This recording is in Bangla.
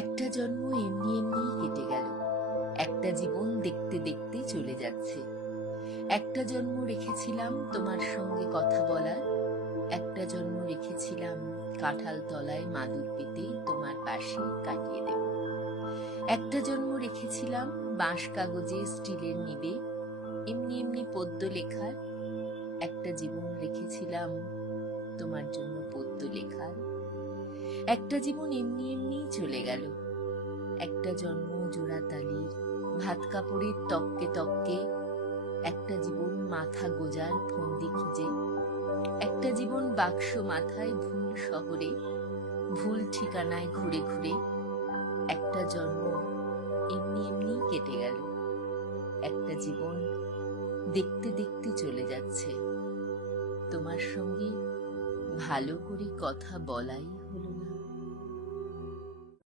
একটা জন্ম এমনি এমনিই কেটে গেল, একটা জীবন দেখতে দেখতে চলে যাচ্ছে। একটা জন্ম রেখেছিলাম তোমার সঙ্গে কথা বলার, একটা জন্ম রেখেছিলাম কাঁঠাল তলায় মাদুর পেতে তোমার পাশে কাটিয়ে দেব। একটা জন্ম রেখেছিলাম বাঁশ কাগজে স্টিলের নিবে এমনি এমনি পদ্য লেখার, একটা জীবন রেখেছিলাম তোমার জন্য পদ্য লেখার। একটা জীবন এমনি এমনি চলে গেল, একটা জন্ম জোড়া তালির ভাত কাপড়ের তককে তককে, একটা জীবন মাথা গোজার ফন্দি খুঁজে, একটা জীবন বাক্স মাথায় ভুল শহরে ভুল ঠিকানায় ঘুরে ঘুরে। একটা জন্ম এমনি এমনি কেটে গেল, একটা জীবন দেখতে দেখতে চলে যাচ্ছে। তোমার সঙ্গে ভালো করে কথা বলাই